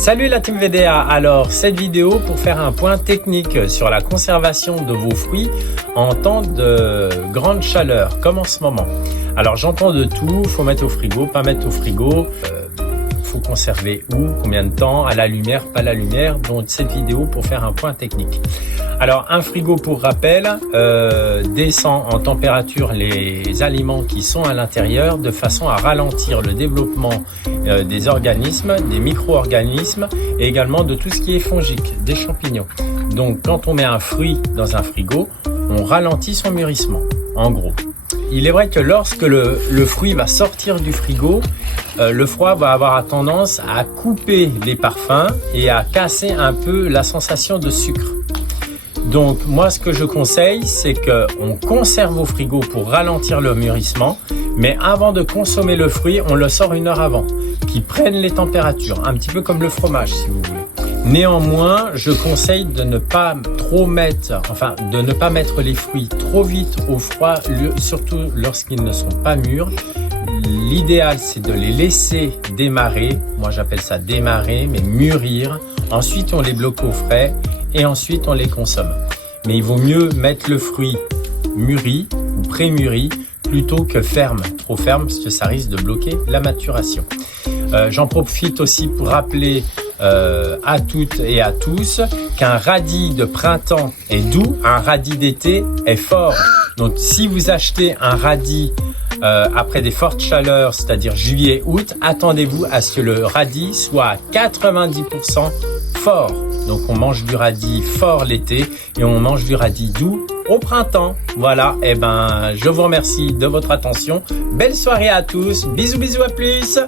Salut la team VDA, alors cette vidéo pour faire un point technique sur la conservation de vos fruits en temps de grande chaleur comme en ce moment. Alors j'entends de tout, faut mettre au frigo, pas mettre au frigo, faut conserver où, combien de temps, à la lumière, pas à la lumière, donc cette vidéo pour faire un point technique. Alors un frigo pour rappel descend en température les aliments qui sont à l'intérieur de façon à ralentir le développement des organismes, des micro-organismes et également de tout ce qui est fongique, des champignons. Donc quand on met un fruit dans un frigo, on ralentit son mûrissement, en gros. Il est vrai que lorsque le fruit va sortir du frigo, le froid va avoir tendance à couper les parfums et à casser un peu la sensation de sucre. Donc moi ce que je conseille, c'est qu'on conserve au frigo pour ralentir le mûrissement, mais avant de consommer le fruit, on le sort 1 heure avant, qu'il prenne les températures, un petit peu comme le fromage si vous voulez. Néanmoins, je conseille de ne pas mettre les fruits trop vite au froid, surtout lorsqu'ils ne sont pas mûrs. L'idéal, c'est de les laisser démarrer. Moi, j'appelle ça démarrer, mais mûrir. Ensuite, on les bloque au frais et ensuite, on les consomme. Mais il vaut mieux mettre le fruit mûri ou pré-mûri plutôt que ferme, trop ferme, parce que ça risque de bloquer la maturation. J'en profite aussi pour rappeler à toutes et à tous qu'un radis de printemps est doux, un radis d'été est fort. Donc si vous achetez un radis après des fortes chaleurs, c'est-à-dire juillet-août, attendez-vous à ce que le radis soit à 90% fort. Donc on mange du radis fort l'été et on mange du radis doux au printemps. Voilà, et je vous remercie de votre attention. Belle soirée à tous. Bisous, bisous, à plus.